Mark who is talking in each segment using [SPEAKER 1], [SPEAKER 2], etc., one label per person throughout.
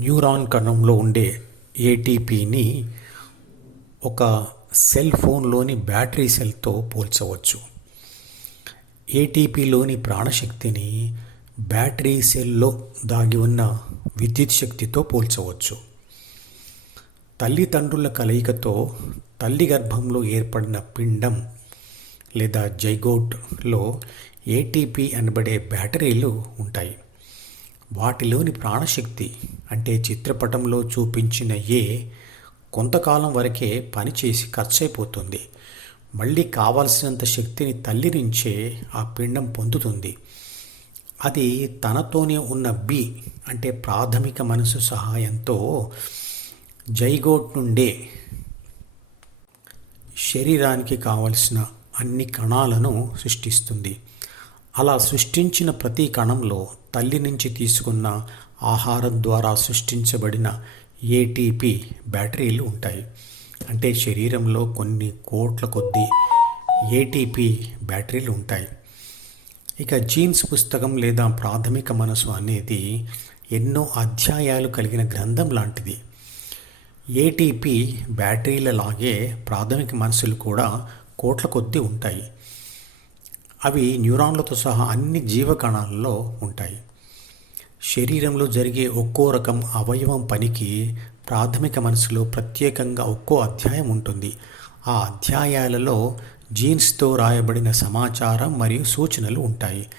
[SPEAKER 1] Neuron కణంలో ఉండే ఏటీపీని ఒక సెల్ ఫోన్లోని బ్యాటరీ సెల్తో పోల్చవచ్చు. ఏటీపీలోని ప్రాణశక్తిని బ్యాటరీ సెల్లో దాగి ఉన్న విద్యుత్ శక్తితో పోల్చవచ్చు. తల్లిదండ్రుల కలయికతో తల్లి గర్భంలో ఏర్పడిన పిండం లేదా జైగోట్లో ఏటీపీ అనబడే బ్యాటరీలు ఉంటాయి. వాటిలోని ప్రాణశక్తి అంటే చిత్రపటంలో చూపించిన ఏ కొంతకాలం వరకే పనిచేసి ఖర్చయిపోతుంది మళ్ళీ కావలసినంత శక్తిని తల్లి నుంచే ఆ పిండం పొందుతుంది. అది తనతోనే ఉన్న బి అంటే ప్రాథమిక మనసు సహాయంతో జైగోట్ నుండే శరీరానికి కావలసిన అన్ని కణాలను సృష్టిస్తుంది. అలా సృష్టించిన ప్రతి కణంలో తల్లి నుంచి తీసుకున్న ఆహారం ద్వారా సృష్టించబడిన ఏటీపీ బ్యాటరీలు ఉంటాయి. అంటే శరీరంలో కొన్ని కోట్ల కొద్దీ ఏటీపీ బ్యాటరీలు ఉంటాయి. ఇక జీన్స్ పుస్తకం లేదా ప్రాథమిక మనసు అనేది ఎన్నో అధ్యాయాలు కలిగిన గ్రంథం లాంటిది. ఏటీపీ బ్యాటరీల లాగే ప్రాథమిక మనసులు కూడా కోట్ల కొద్దీ ఉంటాయి. అవి న్యూరాన్లతో సహా అన్ని జీవకణాలలో ఉంటాయి. శరీరంలో జరిగే ఒక్కో రకం అవయవం పనికి ప్రాథమిక మనసులో ప్రత్యేకంగా ఒక్కో అధ్యాయం ఉంటుంది. ఆ అధ్యాయాలలో జీన్స్తో రాయబడిన సమాచారం మరియు సూచనలు ఉంటాయి.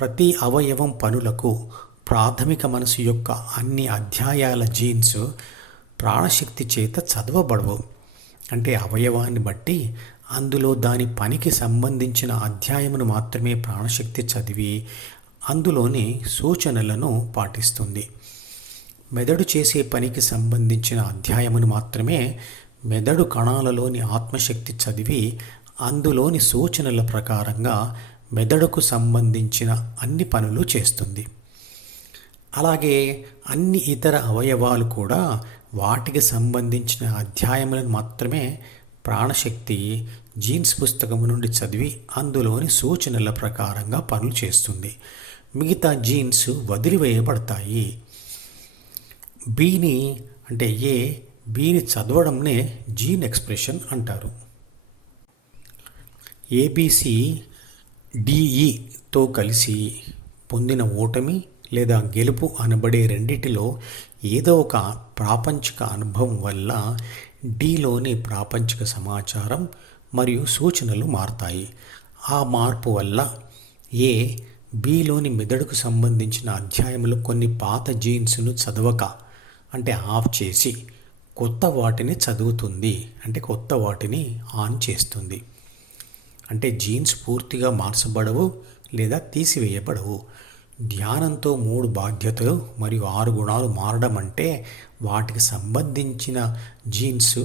[SPEAKER 1] ప్రతి అవయవం పనులకు ప్రాథమిక మనసు యొక్క అన్ని అధ్యాయాల జీన్స్ ప్రాణశక్తి చేత చదవబడవు. అంటే అవయవాన్ని బట్టి అందులో దాని పనికి సంబంధించిన అధ్యాయమును మాత్రమే ప్రాణశక్తి చదివి అందులోని సూచనలను పాటిస్తుంది. మెదడు చేసే పనికి సంబంధించిన అధ్యాయమును మాత్రమే మెదడు కణాలలోని ఆత్మశక్తి చదివి అందులోని సూచనల ప్రకారంగా మెదడుకు సంబంధించిన అన్ని పనులు చేస్తుంది. అలాగే అన్ని ఇతర అవయవాలు కూడా వాటికి సంబంధించిన అధ్యాయములను మాత్రమే ప్రాణశక్తి జీన్స్ పుస్తకం నుండి చదివి అందులోని సూచనల ప్రకారంగా పనులు చేస్తుంది. మిగతా జీన్స్ వదిలివేయబడతాయి. బీని అంటే ఏ బీని చదవడంనే జీన్ ఎక్స్ప్రెషన్ అంటారు. ఏబిసి డిఈతో కలిసి పొందిన ఓటమి లేదా గెలుపు అనబడే రెండిటిలో ఏదో ఒక ప్రాపంచిక అనుభవం వల్ల డీలోని ప్రాపంచిక సమాచారం మరియు సూచనలు మారతాయి. ఆ మార్పు వల్ల ఏ బిలోని మెదడుకు సంబంధించిన అధ్యాయములు కొన్ని పాత జీన్స్ను చదవక అంటే ఆఫ్ చేసి కొత్త వాటిని చదువుతుంది అంటే కొత్త వాటిని ఆన్ చేస్తుంది. అంటే జీన్స్ పూర్తిగా మార్చబడవు లేదా తీసివేయబడవు. ధ్యానంతో మూడు బాధ్యతలు మరియు ఆరు గుణాలు మారడం అంటే వాటికి సంబంధించిన జీన్స్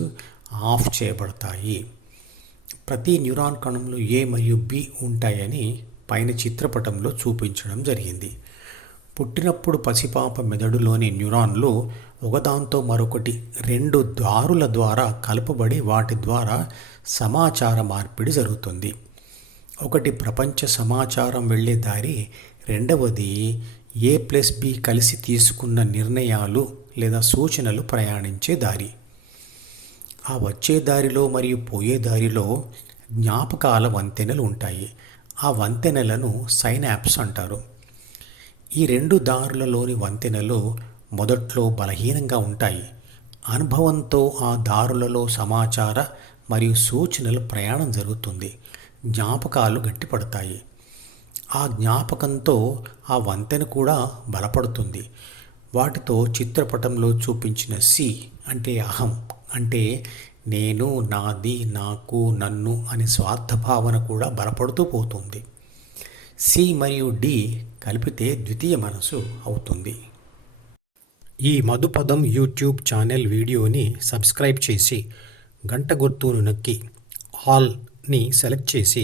[SPEAKER 1] ఆఫ్ చేయబడతాయి. ప్రతి న్యూరాన్ కణంలో ఏ మరియు బి ఉంటాయని పైన చిత్రపటంలో చూపించడం జరిగింది. పుట్టినప్పుడు పసిపాప మెదడులోని న్యూరాన్లు ఒకదాంతో మరొకటి రెండు దారుల ద్వారా కలపబడి వాటి ద్వారా సమాచార మార్పిడి జరుగుతుంది. ఒకటి ప్రపంచ సమాచారం వెళ్ళే దారి రెండవది ఏ ప్లస్ బి కలిసి తీసుకున్న నిర్ణయాలు లేదా సూచనలు ప్రయాణించే దారి. ఆ వచ్చే దారిలో మరియు పోయే దారిలో జ్ఞాపకాల వంతెనలు ఉంటాయి. ఆ వంతెనలను సైనాప్స్ అంటారు. ఈ రెండు దారులలోని వంతెనలు మొదట్లో బలహీనంగా ఉంటాయి. అనుభవంతో ఆ దారులలో సమాచార మరియు సూచనల ప్రయాణం జరుగుతుంది. జ్ఞాపకాలు గట్టిపడతాయి. ఆ జ్ఞాపకంతో ఆ వంతెన కూడా బలపడుతుంది. వాటితో చిత్రపటంలో చూపించిన సి అంటే అహం అంటే నేను నాది నాకు నన్ను అనే స్వార్థ భావన కూడా బలపడుతూ పోతుంది. సి మరియు డి కలిపితే ద్వితీయ మనసు అవుతుంది. ఈ మధుపదం యూట్యూబ్ ఛానల్ వీడియోని సబ్స్క్రైబ్ చేసి గంట గుర్తును నొక్కి హాల్ని సెలెక్ట్ చేసి